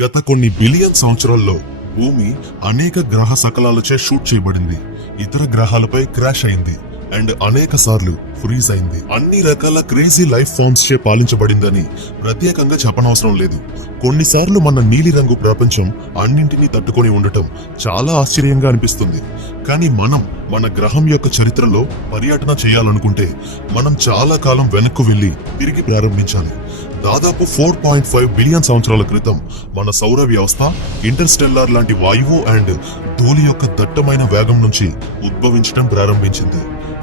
గత కొన్ని బిలియన్ సంవత్సరాల్లో భూమి అనేక గ్రహ సకలాలచే షూట్ చేయబడింది. ఇతర గ్రహాలపై క్రాష్ అయింది. అండ్ అనేక సార్లు ఫ్రీజ్ అయింది. అన్ని రకాల క్రేజీ లైఫ్ ఫామ్స్ చే పాలించబడిందని ప్రత్యేకంగా చెప్పనవసరం లేదు. కొన్నిసార్లు మన నీలిరంగు ప్రపంచం అన్నింటినీ తట్టుకొని ఉండటం చాలా ఆశ్చర్యంగా అనిపిస్తుంది. కానీ మనం మన గ్రహం యొక్క చరిత్రలో పర్యటన చేయాలనుకుంటే మనం చాలా కాలం వెనక్కు వెళ్ళి తిరిగి ప్రారంభించాలి. దాదాపు ఫోర్ పాయింట్ ఫైవ్ బిలియన్ సంవత్సరాల క్రితం మన సౌర వ్యవస్థ ఇంటర్స్టెల్లార్ లాంటి వాయువు అండ్ ధూళి యొక్క దట్టమైన వేగం నుంచి ఉద్భవించడం ప్రారంభించింది.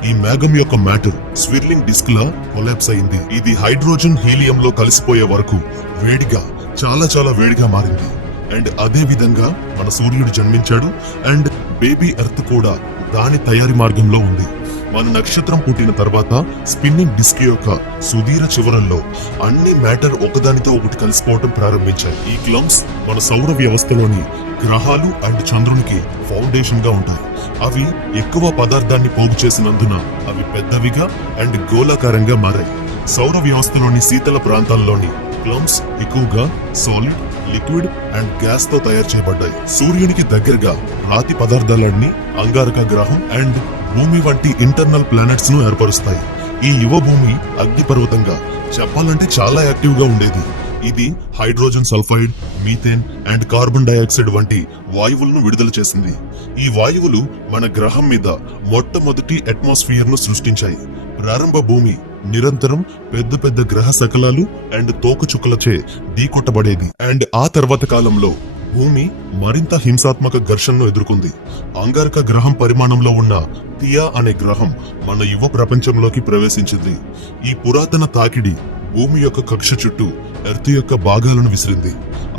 ఈ మేఘం యొక్క మ్యాటర్ స్విర్లింగ్ డిస్క్ లా కొలాప్స్ అయింది. ఇది హైడ్రోజన్ హీలియం లో కలిసిపోయే వరకు వేడిగా చాలా చాలా వేడిగా మారింది. అండ్ అదే విధంగా మన సూర్యుడు జన్మించాడు. అండ్ బేబీ ఎర్త్ కూడా దాని తయారీ మార్గంలో ఉంది. మన నక్షత్రం పుట్టిన తర్వాత స్పిన్నింగ్ డిస్క్ యొక్క సుదీర చివరల్లో అన్ని మ్యాటర్ ఒకదానితో ఒకటి కలిసిపోవటం ప్రారంభించాయి. ఈ క్లమ్స్ మన సౌర వ్యవస్థలోని గ్రహాలు అండ్ చంద్రునికి ఫౌండేషన్గా ఉంటాయి. అవి ఎక్కువ పదార్థాన్ని పోగు చేసినందున అవి పెద్దవిగా అండ్ గోళాకారంగా మారాయి. సౌర వ్యవస్థలోని శీతల ప్రాంతాల్లోని క్లమ్స్ ఎక్కువగా సాలిడ్ లిక్విడ్ అండ్ గ్యాస్తో తయారు చేయబడ్డాయి. సూర్యునికి దగ్గరగా రాతి పదార్థాలన్నీ అంగారక గ్రహం అండ్ భూమి వంటి ఇంటర్నల్ ప్లానెట్స్ను ఏర్పరుస్తాయి. ఈ యువ భూమి అగ్నిపర్వతంగా చెప్పాలంటే చాలా యాక్టివ్గా ఉండేది. ఇది hydrogen sulphide methane and carbon dioxide వంటి వాయువులను విడుదల చేసింది. ఈ వాయువులు మన గ్రహం మీద మొట్టమొదటి అట్మాస్ఫియర్ను సృష్టించాయి. ప్రారంభ భూమి నిరంతరం పెద్ద పెద్ద గ్రహ శకలాలు అండ్ తోకచుక్కలచే ఢీకొట్టబడేది. అండ్ ఆ తర్వాత కాలంలో భూమి మరింత హింసాత్మక ఘర్షణను ఎదుర్కొంది. అంగారక గ్రహం పరిమాణంలో ఉన్న థియా అనే గ్రహం మన యువ ప్రపంచంలోకి ప్రవేశించింది. ఈ పురాతన తాకిడి భూమి యొక్క కక్ష చుట్టూ ఎర్త్ యొక్క భాగాలను విసిరింది.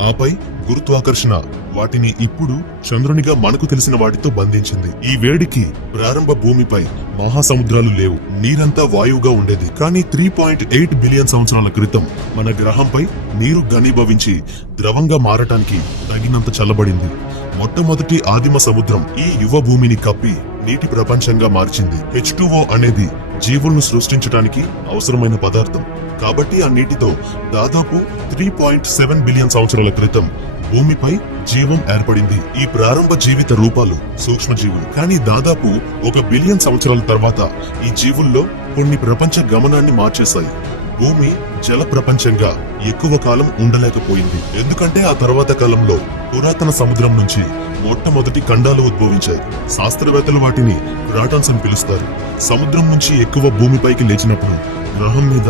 ఆపై గురుత్వాకర్షణ వాటిని ఇప్పుడు చంద్రునిగా మనకు తెలిసిన వాటితో బంధించింది. ఈ వేడికి ప్రారంభ భూమిపై మహాసముద్రాలు లేవు. నీరంతా వాయువుగా ఉండేది. కానీ త్రీ పాయింట్ ఎయిట్ బిలియన్ సంవత్సరాల క్రితం మన గ్రహంపై నీరు ఘనీభవించి ద్రవంగా మారటానికి తగినంత చల్లబడింది. మొట్టమొదటి ఆదిమ సముద్రం ఈ యువ భూమిని కప్పి నీటి ప్రపంచంగా మార్చింది. హెచ్ అనేది జీవులను సృష్టించడానికి అవసరమైన పదార్థం. కాబట్టి ఆ నీటితో దాదాపు త్రీ పాయింట్ సెవెన్ బిలియన్ సంవత్సరాల క్రితం భూమిపై జీవం ఏర్పడింది. ఈ ప్రారంభ జీవిత రూపాలు సూక్ష్మజీవులు. కానీ దాదాపు ఒక బిలియన్ సంవత్సరాల తర్వాత ఈ జీవుల్లో కొన్ని ప్రపంచ గమనాన్ని మార్చేశాయి. భూమి జల ప్రపంచంగా ఎక్కువ కాలం ఉండలేకపోయింది. ఎందుకంటే ఆ తర్వాత కాలంలో పురాతన సముద్రం నుంచి మొట్టమొదటి ఖండాలు ఉద్భవించాయి. శాస్త్రవేత్తలు వాటిని క్రాటన్స్ అని పిలుస్తారు. సముద్రం నుంచి ఎక్కువ భూమిపైకి లేచినప్పుడు గ్రహం మీద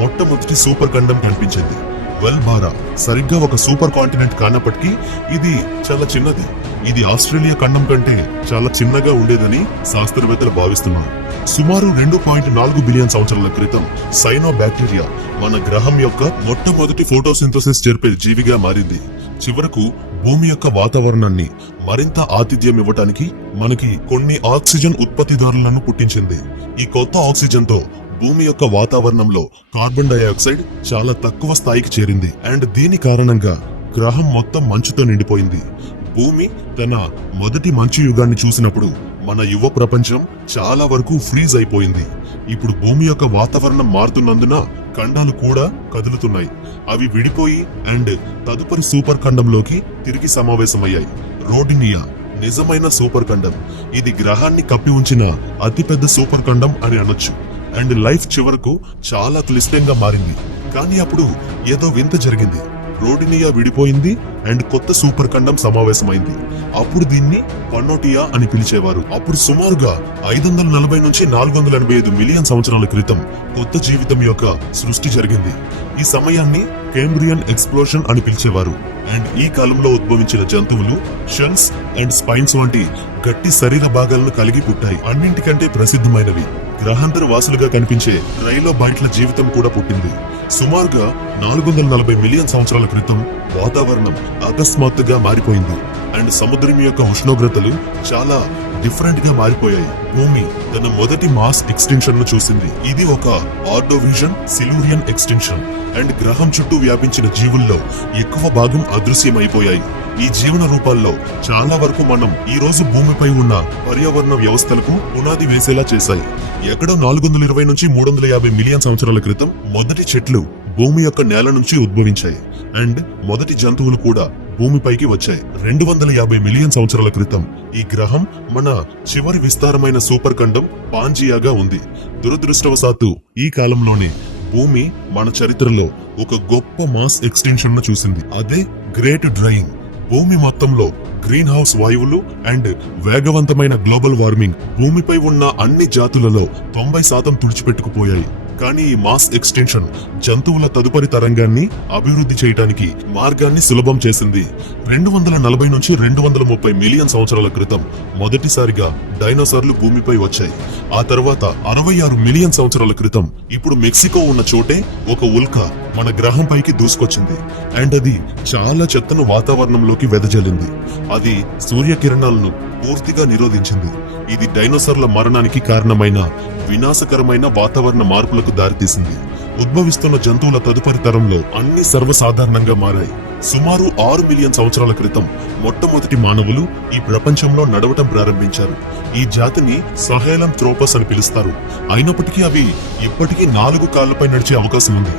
మొట్టమొదటి సూపర్ ఖండం కనిపించింది. వెల్బారా సరిగ్గా ఒక సూపర్ కాంటినెంట్ కానప్పటికీ ఇది చాలా చిన్నది. ఇది ఆస్ట్రేలియా ఖండం కంటే చాలా చిన్నగా ఉండేదని శాస్త్రవేత్తలు భావిస్తున్నారు. సుమారు రెండు పాయింట్ నాలుగు బిలియన్ సంవత్సరాల క్రితం సైనో బ్యాక్టీరియా మన గ్రహం యొక్క మొట్టమొదటి ఫోటోసింథసిస్ జరిపే జీవిగా మారింది. చివరకు భూమి యొక్క వాతావరణాన్ని మరింత ఆతిథ్యం ఇవ్వటానికి మనకి కొన్ని ఆక్సిజన్ ఉత్పత్తిదారులను పుట్టించింది. ఈ కొత్త ఆక్సిజన్తో భూమి యొక్క వాతావరణంలో కార్బన్ డైఆక్సైడ్ చాలా తక్కువ స్థాయికి చేరింది. అండ్ దీని కారణంగా గ్రహం మొత్తం మంచుతో నిండిపోయింది. భూమి తన మొదటి మంచు యుగాన్ని చూసినప్పుడు మన యువ ప్రపంచం చాలా వరకు ఫ్రీజ్ అయిపోయింది. ఇప్పుడు భూమి యొక్క వాతావరణం మారుతున్నందున ఖండాలు కూడా కదులుతున్నాయి. అవి విడిపోయి అండ్ తదుపరి సూపర్ ఖండంలోకి తిరిగి సమావేశమయ్యాయి. రోడినియా నిజమైన సూపర్ ఖండం. ఇది గ్రహాన్ని కప్పి ఉంచిన అతిపెద్ద సూపర్ ఖండం అని అనొచ్చు. అండ్ లైఫ్ చివరకు చాలా క్లిష్టంగా మారింది. కానీ అప్పుడు ఏదో వింత జరిగింది. రోడినియా విడిపోయింది అండ్ కొత్త సూపర్ ఖండం సమావేశమైంది. అప్పుడు దీన్ని పన్నోటియా అని పిలిచేవారు. అప్పుడు సుమారుగా ఐదు వందల నలభై నుంచి నాలుగు వందల ఎనభై ఐదు మిలియన్ సంవత్సరాల క్రితం కొత్త జీవితం యొక్క సృష్టి జరిగింది. ఈ సమయాన్ని కేంబ్రియన్ ఎక్స్ప్లోషన్ అని పిలిచేవారు. అండ్ ఈ కాలంలో ఉద్భవించిన జంతువులు షన్స్ అండ్ స్పైన్స్ వంటి గట్టి శరీర భాగాలను కలిగి పుట్టాయి. అన్నింటికంటే ప్రసిద్ధమైనవి. గ్రహాంతర వాసులుగా కనిపించే రైలోబైట్ల జీవితం కూడా పుట్టింది. సుమారుగా నాలుగు వందల నలభై మిలియన్ సంవత్సరాల క్రితం వాతావరణం అకస్మాత్తుగా మారిపోయింది. అండ్ సముద్రం యొక్క ఉష్ణోగ్రతలు చాలా డిఫరెంట్గా మారిపోయాయి. భూమి తన మొదటి మాస్ ఎక్స్టెన్షన్ను చూసింది. ఇది ఒక ఆర్డోవిజన్ సిలూరియన్ ఎక్స్టెన్షన్ అండ్ గ్రహం చుట్టూ వ్యాపించిన జీవుల్లో ఎక్కువ భాగం అదృశ్యమైపోయాయి. ఈ జీవన రూపాల్లో చాలా వరకు మనం ఈ రోజు భూమిపై ఉన్న పర్యావరణ వ్యవస్థలకు పునాది వేసేలా చేశాయి. ఎక్కడో నాలుగు వందల ఇరవై నుంచి మూడు వందల యాభై మిలియన్ సంవత్సరాల క్రితం మొదటి చెట్లు భూమి యొక్క నేల నుంచి ఉద్భవించాయి. అండ్ మొదటి జంతువులు కూడా భూమిపైకి వచ్చాయి. రెండు వందల యాభై మిలియన్ సంవత్సరాల క్రితం ఈ గ్రహం మన చివరి విస్తారమైన సూపర్ ఖండం పాంజియాగా ఉంది. దురదృష్టవశాత్తు ఈ కాలంలోనే భూమి మన చరిత్రలో ఒక గొప్ప మాస్ ఎక్స్టెన్షన్ను చూసింది. అదే గ్రేట్ డ్రైయింగ్. భూమి మొత్తంలో గ్రీన్ హౌస్ వాయువులు అండ్ వేగవంతమైన గ్లోబల్ వార్మింగ్ భూమిపై ఉన్న అన్ని జాతులలో తొంభై శాతం తుడిచిపెట్టుకుపోయాయి. కానీ ఈ మాస్ ఎక్స్టెన్షన్ జంతువుల తదుపరి తరంగాన్ని అభివృద్ధి చేయడానికి మార్గాన్ని సులభం చేసింది. రెండు వందల నలభై నుంచి రెండు వందల ముప్పై మిలియన్ సంవత్సరాల క్రితం మొదటిసారిగా డైనోసార్లు భూమిపై వచ్చాయి. ఆ తర్వాత అరవై ఆరు మిలియన్ సంవత్సరాల క్రితం ఇప్పుడు మెక్సికో ఉన్న చోటే ఒక ఉల్క మన గ్రహంపైకి దూసుకొచ్చింది. అండ్ అది చాలా చెత్తను వాతావరణంలోకి వెదజల్లింది. అది సూర్యకిరణాలను పూర్తిగా నిరోధించింది. ఇది డైనోసార్ల మరణానికి కారణమైన వినాశకరమైన వాతావరణ మార్పులకు దారితీసింది. ఉద్భవిస్తున్న జంతువుల తదుపరి తరంలో అన్ని సర్వసాధారణంగా మారాయి. సుమారు ఆరు మిలియన్ సంవత్సరాల క్రితం మొట్టమొదటి మానవులు ఈ ప్రపంచంలో నడవటం ప్రారంభించారు. ఈ జాతిని సహేలం థ్రోపస్ అని పిలుస్తారు. అయినప్పటికీ అవి ఇప్పటికీ నాలుగు కాళ్ళపై నడిచే అవకాశం ఉంది.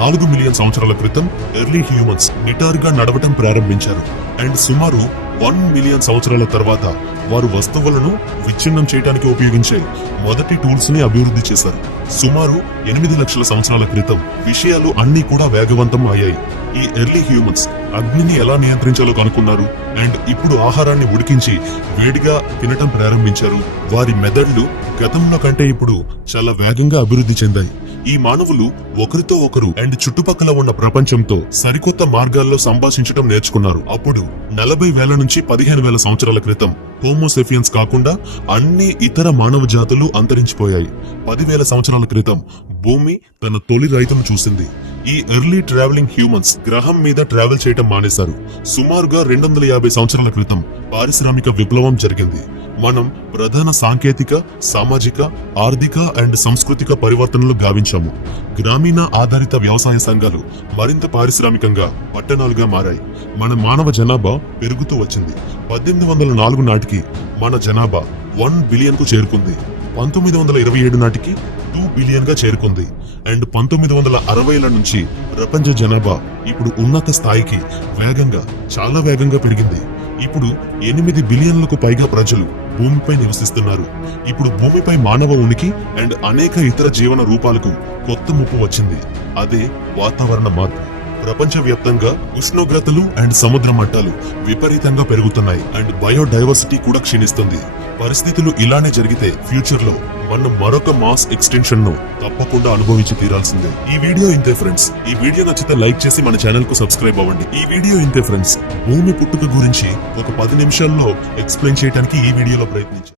నాలుగు మిలియన్ సంవత్సరాల క్రితం ఎర్లీ హ్యూమన్స్ నిటారుగా నడవటం ప్రారంభించారు. అండ్ సుమారు వన్ మిలియన్ సంవత్సరాల తర్వాత వారు వస్తువులను విచ్ఛిన్నం చేయడానికి ఉపయోగించే మొదటి టూల్స్ని అభివృద్ధి చేశారు. సుమారు ఎనిమిది లక్షల సంవత్సరాల క్రితం విషయాలు అన్ని కూడా వేగవంతం అయ్యాయి. ఈ ఎర్లీ హ్యూమన్స్ అగ్నిని ఎలా నియంత్రించాలో కనుక్కున్నారు అండ్ ఇప్పుడు ఆహారాన్ని ఉడికించి వేడిగా తినటం ప్రారంభించారు. వారి మెదళ్ళు గతంలో కంటే ఇప్పుడు చాలా వేగంగా అభివృద్ధి చెందాయి. ఈ మానవులు ఒకరితో ఒకరు అండ్ చుట్టుపక్కల ఉన్న ప్రపంచంతో సరికొత్త మార్గాల్లో సంభాషించడం నేర్చుకున్నారు. అప్పుడు నలభై వేల నుంచి పదిహేను వేల సంవత్సరాల క్రితం హోమోసెఫియన్స్ కాకుండా అన్ని ఇతర మానవ జాతులు అంతరించిపోయాయి. పదివేల సంవత్సరాల క్రితం భూమి తన తొలి రైతును చూసింది. ఈ ఎర్లీ ట్రావెలింగ్ హ్యూమన్స్ గ్రహం మీద ట్రావెల్ చేయటం మానేశారు. సుమారుగా రెండు వందల యాభై సంవత్సరాల క్రితం పారిశ్రామిక విప్లవం జరిగింది. మనం ప్రధాన సాంకేతిక సామాజిక ఆర్థిక అండ్ సాంస్కృతిక పరివర్తనలు గావించాము. గ్రామీణ ఆధారిత వ్యవసాయ సంఘాలు మరింత పారిశ్రామికంగా పట్టణాలుగా మారాయి. మన మానవ జనాభా పెరుగుతూ వచ్చింది. పద్దెనిమిది వందల నాలుగు నాటికి మన జనాభా వన్ బిలియన్కు చేరుకుంది. పంతొమ్మిది వందల ఇరవై ఏడు నాటికి టూ బిలియన్గా చేరుకుంది. అండ్ పంతొమ్మిది వందల అరవైల నుంచి ప్రపంచ జనాభా ఇప్పుడు ఉన్నత స్థాయికి వేగంగా చాలా వేగంగా పెరిగింది. ఇప్పుడు ఎనిమిది బిలియన్లకు పైగా ప్రజలు భూమిపై నివసిస్తున్నారు. ఇప్పుడు భూమిపై మానవ ఉనికి అండ్ అనేక ఇతర జీవన రూపాలకు కొత్త ముప్పు వచ్చింది. అదే వాతావరణ మార్పు. ప్రపంచవ్యాప్తంగా ఉష్ణోగ్రతలు అండ్ సముద్ర మట్టాలు విపరీతంగా పెరుగుతున్నాయి అండ్ బయోడైవర్సిటీ కూడా క్షీణిస్తుంది. పరిస్థితులు ఇలానే జరిగితే ఫ్యూచర్లో మనం మరొక మాస్ ఎక్స్టెన్షన్ను తప్పకుండా అనుభవించి తీరాల్సిందే. ఈ వీడియో ఇంతే ఫ్రెండ్స్. ఈ వీడియో నచ్చితే లైక్ చేసి మన ఛానల్కు సబ్స్క్రైబ్ అవ్వండి. ఈ వీడియో ఇంతే ఫ్రెండ్స్. భూమి పుట్టుక గురించి ఒక పది నిమిషాల్లో ఎక్స్ప్లెయిన్ చేయడానికి ఈ వీడియోలో ప్రయత్నించారు